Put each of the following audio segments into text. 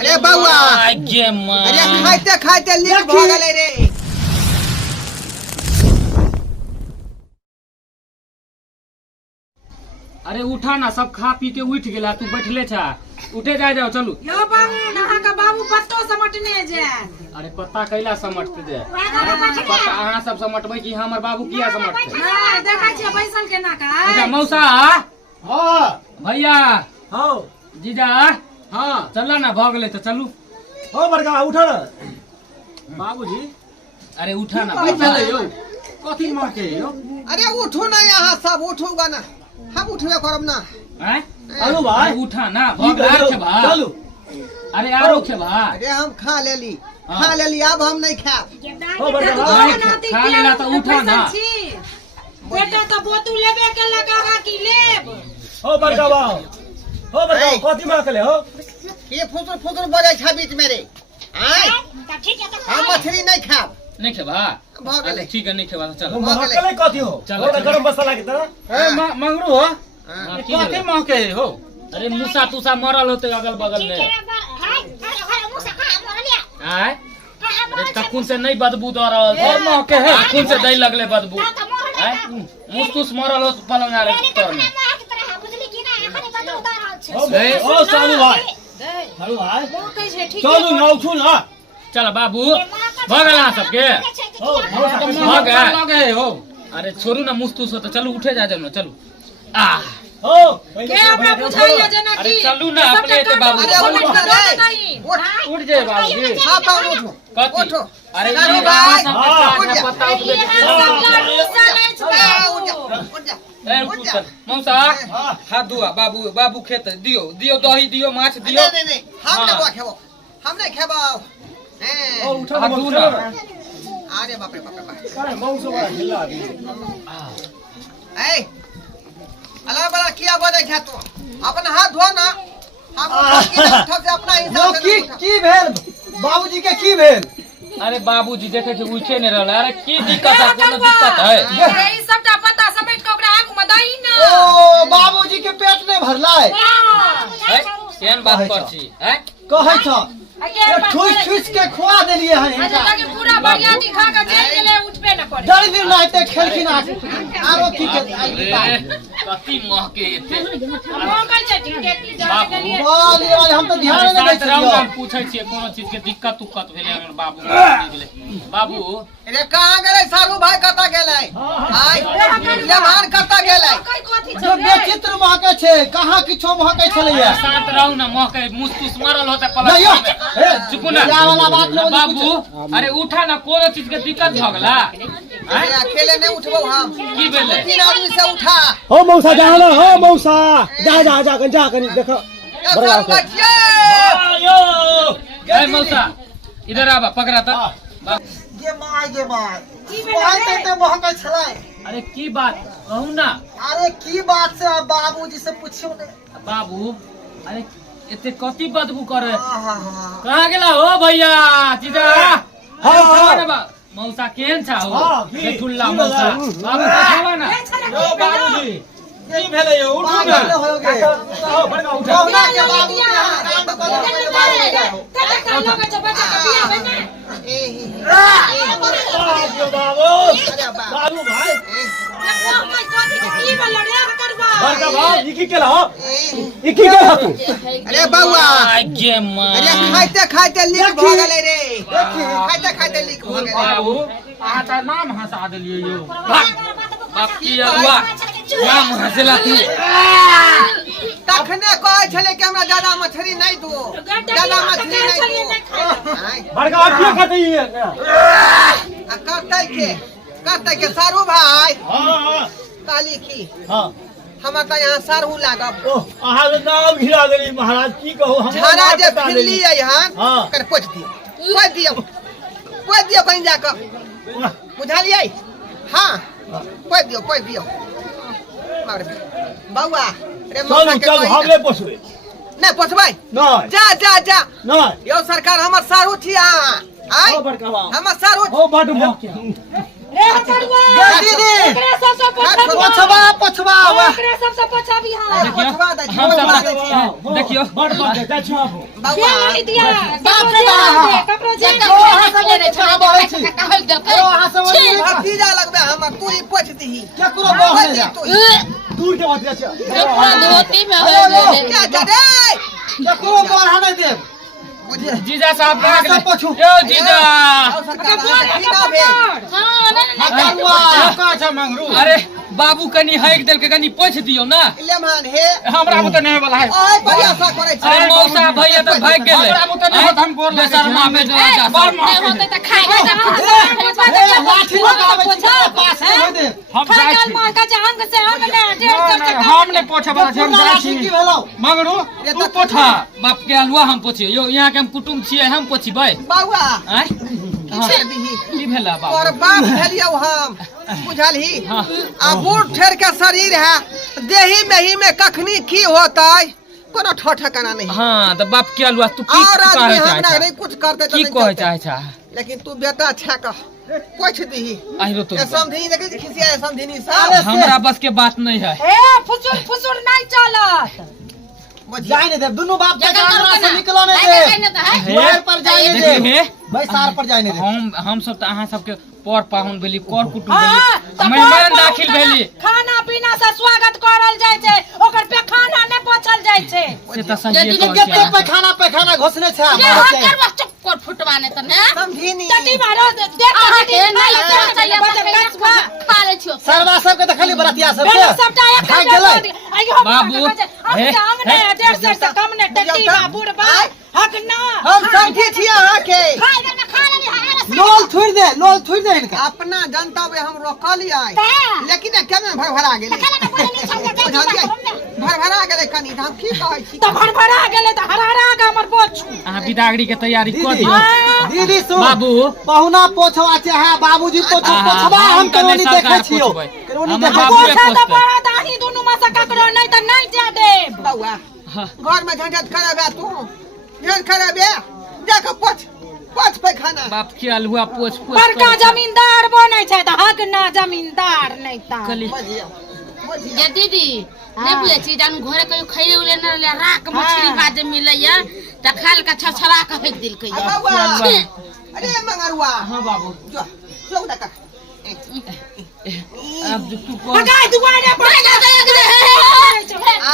अरे बउआ अरे खाते खाते लीक भ गेलै रे। अरे उठा ना, सब खा पी के उठ गेला, तू बैठले छा। उठे जाओ चलू। यो बाबू नहा का बाबू पत्तो समटने जे। अरे पत्ता कैला समटते दे, पत्ता अहाँ सब समटबै कि हमर बाबू किया समटते? हां देखा छी बैसल के ना का। अच्छा मौसा। हां भैया। हां जीजा। हां चल ना, भ गेलै त चलू। हो बड़का उठ न बाबूजी। अरे उठा ना। की भेलै यौ? कथी माके यौ? अरे उठो ना, यहाँ सब उठोगा ना, हम उठबे करब ना। हैं? आलू भाई उठा ना, भ गेलै बा। चलू। अरे आरो खे बा। अरे हम खा लेली, अब हम नहीं खाब। हो बड़का खा लेला त उठा ना। बेटा तो बोतू लेबे के लगा की लेब। हो बड़का बा। हो बड़का कथी माके हो? ये फुसुर फुसुर बजे छ बीच में रे। आय हम मछली नहीं खाब। नहीं खेबा? भ गेलै। ठीक है, नहीं खेबा त चल। महकले कथी हो? चल, हो गरम मसाला की तरह। ए मंगरू हो। कथी महके हो? अरे मूसा तूसा मरल होते अगल बगल में। आय अरे तखुन से नहीं बदबू दे रहल है। और महके है। तखुन से दई लगले बदबू। आय मुस्तुस मरल हो पलंग आरे तर में। ओ सालू भाई। सालू भाई चलू ना, उठू ना। चल बाबू, भ गेला सबके। भ गेल लगे हो। अरे छोड़ू ना, मुस्तुस हो तो चलू, उठे जा जाओ ना, चलू। आ हो के हमरा बुझाइया जना अरे की। चलू ना, अपने ते बाबू। अरे उठ ना रे। उठ जाए बाबू जी। हां पाउन उठो। कथी? उठो। अरे सारू ये भाई, बात उठ जा। पत्ता उठ उठ जा, उठ जा। ए उठ कर मौसा। हाथ धुआ बाबू, बाबू खेत दियो, दियो दही दियो, माछ दियो। नहीं नहीं हम नहीं खेबो, हम नहीं खेबो। हैं ओ उठो हाथ धु ना। अरे बाप रे बाप रे बाप। काय मौसो बड़ा हिला दी। ए अला बड़ा किया बोले क्या तू? अपना हाथ धो ना। हम उठा से अपना हिसाब से की भेल बाबूजी के की भेल? अरे बाबूजी देखे थे उठे नहीं रहल। अरे की दिक्कत है? कोनो दिक्कत है? ए सबटा पत्ता समेट के ओकरा आगू में दई ना। ओ बाबूजी के पेट नहीं भरलाय। है केन बात कर छी? है कहै छ ठुस ठुस के खुआ देलिए है अच्छा लगे पूरा बढ़िया दिखा के जेल के ले उठबे न करे। डर दिन नाते खेलखिन आरो की के अरे कति महके एते। मोकल छै ठीक है की जाने के लिए। बोल यार हम तो ध्यान नहीं दै छियै। हम पूछै छियै कोनो चीज के दिक्कत उक्कत भेलै अगर बाबू नहीं गेलै। बाबू अरे कहां गेलै सारू भाई? कता गेलै? आय लेमान कता गेलै? कोई कोथी जो बेचित्र महके छे, कहां किछो महके छलैया। शांत रहू ना, महके मुस्तुस मरल होते नहीं यो, पलक में। ए, चुप ना। क्या वाला बात नहीं बाबू अरे उठा ना, कोनो चीज के दिक्कत भ गेला? अरे अकेले नहीं उठबो हम। की भेलै? 3 आदमी से उठा। हो मौसा जा ना, हो मौसा जा कनी देखो। सारू बचिए। ए मौसा इधर आबा, पकड़ा त। ये माय कहते ते महके छलै। अरे की बात कहू ना। अरे की बात से बाबूजी से पूछियो ने। बाबू अरे एते कथी बदबू करे? आहा कहाँ गेला हो भैया? जीजा हाँ। मौसा केहन छा हो? हाँ, की? बेठुल्ला की मौसा। भेलै? बाबू बतावा ना। यो बाबूजी की भेलै यो? उठू ना। हो बड़का उठा। कहुना के बाबू के काम कर लोग जब बच्चा का बियाह बना। बाबू सालू भाई। कोई कोथी की बोल रे करबा। बड़का भाई ई की केला हो? ई की केला तू? अरे बउआ आगे मां। अरे खाते खाते लीक भ गेलै रे। खाते खाते लीक भ गेलै। बाबू अहाँ त नाम हंसा देलियै यो। बाप की अगुआ नाम हंसेला तू। तखने कहै छले कि हमरा ज्यादा मछली नहीं दो, ज्यादा मछली नहीं दो। बड़का आप खाते ही है। करते के सारू भाई। हां काली की हां हमरा त यहाँ सारू लागब। ओ अहाँ नाम घिरा देली महाराज, की कहू हम झाड़ा जे फिरली है यहाँ हां कर पोछ दियो कहीं जाकर बुझलिए। हाँ पोछ दियो बउआ। अरे चल चल हम ले पोछबे। नहीं पोछबै। नहीं जा जा जा नहीं यो सरकार हमर सारू छी। अहाँ आई ओ बड़का बाप हम सर ओ बड़ मौके रे हतरुआ दीदी एकरे सबसे पोछवा एकरे सबसे पछाबी हां हम सब देखियो बड़ मौके जा छाबो बाबा नहीं दिया बाप रे कपड़ा जे सब ले छाबो है छी ओ हां पीजा लगबे हम तू ही पोछ दही केकरो बहने जा दूर के बात जा पूरा धोती में हो गए क्या जड़े केकरो बहने दे जीजा साहब कहाँ गेले पोछू यो जीजा अरे बाबू कनी हाइक देल के कनी पोछ दियो ना लेमान हे हमरा में तो नहीं वाला है ओए बढ़िया सा करे छै अरे मौसा भैया तो भाग गेले हमरा में तो नहीं होत हम बोल शर्मा में जा होते तो खाए लाठी लगावे छै पास हो दे हम जाय छी मार का जंग से हम ने ढेर कर हम नहीं पोछे वाला छी हम जाय छी की भेलौ मंगरू तू पोछा बाप के अलुआ हम पोछिए यो यहाँ के हम कुटुम छियै हम पोछिबै बाबा आय की भेला बाबू और बाप भेलियौ हम बुझलही हाँ। आ बूढ़ ठेर के शरीर है देही में ही में कखनी की होतै कोनो ठठकाना नहीं हां तो बाप के अलुआ तू की और आदमी कहे हमरा चाहे नहीं कुछ करते की कहे चाहे लेकिन तू बेटा छे का पोछ दही आहिरो तो ए समझी देखे खिसिया समझी साहब हमरा बस के बात नहीं है ए फुसुर नहीं चलत जाए नहीं दे दोनों बाप के जगह कामरा करो से ना। निकलो नहीं दे द्वार पर जाए नहीं दे हे भाई सार पर जाए नहीं दे हम सब तो अहाँ सबके पर पाहुन भेली कर कुटुम हां भेली मेहमान दाखिल भेली खाना पीना से स्वागत करल जाय छै ओकर पे खाना ने पोछल जाय छै से तो सही केते पैखाना घोसने छे ये हकर बस चक्कर फुटवाने तो ने समझी नहीं टटी मारो देख आहा के नहीं खा ले छियो सरवा सब के देखली बरतिया सब के सबटा एक भाग गेलै आइयो बाबू, हे, हमने 150 से कम ने टटी बाबूड़ बा हक ना हम समझी छी अहाँ के खा ले लोल थुड़ दे इनका अपना जनता में हम रोकली आए लेकिन के में भरभरा गेले भरभरा गेले कनी हम की कहै छी त भरभरा गेले त हरारा के हमर पोछ अहाँ विदागरी के तैयारी कर दियो दीदी सुन बाबू पहुना पोछवा चाहे बाबूजी पोछवा हम करोनी देखे छियो करोनी हम देखे बाबू पोछा पोछते। त बड़ा दाही दुनु में से ककरो नहीं त नहीं जा देब बउआ हाँ। घर में झंझट खराब है तू झंझट खराब है जाके पोछ पे खाना बाप के अलुआ पोछ पोछ बड़का जमींदार बनै छै त हक ना जमींदार नहीं ता कली ये दीदी नहीं बुझे छी जान घरे कहियो खइले उले न ले राख मछली बाजे मिलैया त खाल का छछरा के फेक दिल कहियो बउआ अरे मंगरुआ हां बाबू जो दका अब जो तू को हगाई दुआरे पर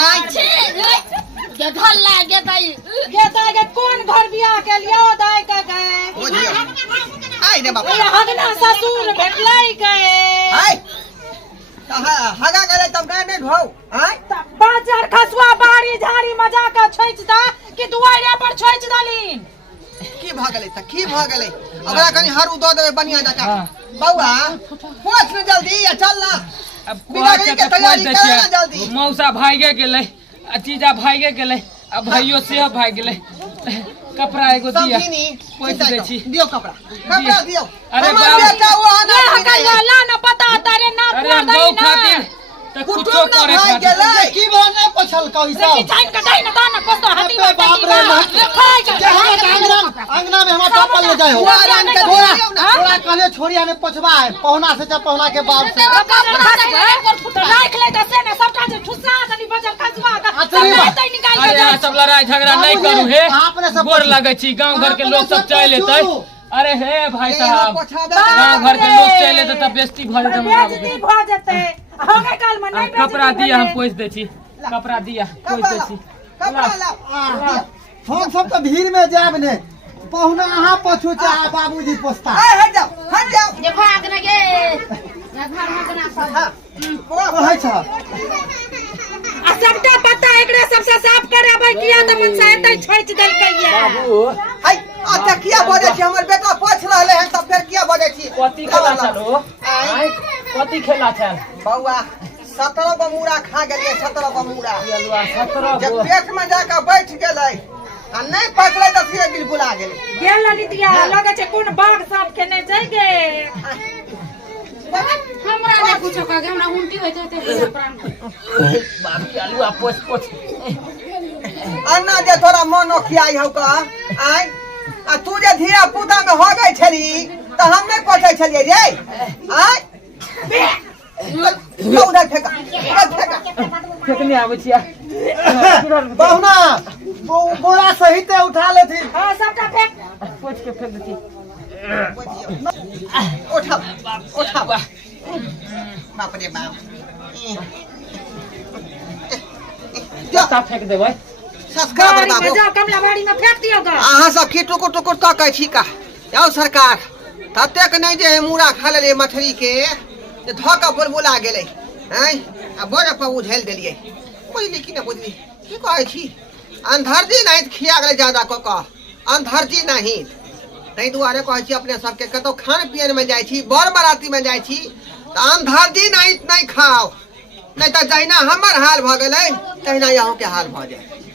आई छे ये घर लागे तई के कौन घर बियाह के लिए ओ दाई के गए ओ जी आई रे बाबा ये हक ना ससुर भेटलाई गए आई हगा गले तब गए नहीं ढो आई बाजार खसुआ बाड़ी झाड़ी मजा का छोइच दा कि दुआरे पर छोइच दलीन की भ गेलै त की भ गेलै ओकरा कनी हरू द देबै बढ़िया जका बउआ पोछ न जल्दी या चल ना अब बिदागरी के तैयारी कर ना जल्दी मौसा भागे गेलै अतीजा भागे गेलै अब भाइयो से भाग गेलै कपड़ा एगो दिया समझी नी पोछ दै छी दियो कपड़ा दियो अरे हमर बाबू। बेटा वो ये हकैया ला न पता तारे ना अरे हम गौ खातिर त कुछो करे खातिर की बोल नहीं पोछल कहि की जान के दई न दाना कोस्तो हाथी में बाप रे खाई के अंगना में हमरा टपल ले जाए हो थोड़ा कहले छोड़िया ने पोछवा है पहुना से जब पहुना के बाप से राख ले दसे ने सबटा जे ठुसा दली बजल खसुआ का तई निकाल अरे यहाँ सब लड़ाई झगड़ा नहीं करू हे गोर लगे छी गांव घर के लोग सब चल एतै अरे हे भाई साहब गांव घर के लोग चल एतै त बेइज्जती भ जेतै बेइज्जती भ जेतै होगे काल में नहीं कपड़ा दिया हम पोछ दै छी कपड़ा दिया पोछ दै छी हम सब तो भीड़ में जाब ने पहुना अहाँ पोछू चाहे बाबूजी पोछता हट जाओ देखो आगना के घर आगना सब कहै छ आ सबटा पता एकरे सबसे साफ कराबै किया त मन से एतै छोइच देलकै ये बाबू हाय अच्छा किया बजे छी हमर बेटा पोछ रहले हैं तब फिर किया बजे छी कथी खेला चलो आय कथी खेला चल बउआ 17 गो मूड़ा खा गेलिए 17 गो मूड़ा अलुआ 17 जब गो पेट में जाकर बैठ गेलै आ नहीं पचलै त फिर बिल्कुल आ गेलै गेल ललितिया लगे छै कोन बाग साफ केने जाइ गे हमरा ने कुछो कह हमरा उल्टी होय छै प्राण बाप के अलुआ पोछ पोछ अन्ना जे थोड़ा मन खियाई हो का आय आ तू जे धिया पुता में हो गई छली तो हम नहीं पहुंचे छलिए रे आय उधर फेंका फेंकने आबै छिया बहुना बोरा सहित उठा लेथी हां सबटा फेंक पोछ के फेंक देती उठा बाप रे बाप जता फेंक देबै सस्का बाड़ी में बताबो जाओ कमला बाड़ी में फेंक दियो ग अहाँ सब की टुकुर टुकुर तकै छी का जाओ सरकार ततेक नहीं जे मूड़ा खा लेलिए मछली के जे धोका बुलबुला गेलै हैं आ बड़ पर उझैल देलिए बुझली कि न बुझली की कहै छी अंधरजी नहीं खिया गेलै ज्यादा क अंधरजी नहीं तै दुआरे कहै छी अपने सबके कतौ खान पियन में जाइ छी बड़ बराती में जाइ छी त अंधरजी नहीं खाओ नहीं त जहिना हमर हाल भ गेलै तहिना यहाँ के हाल भ जाए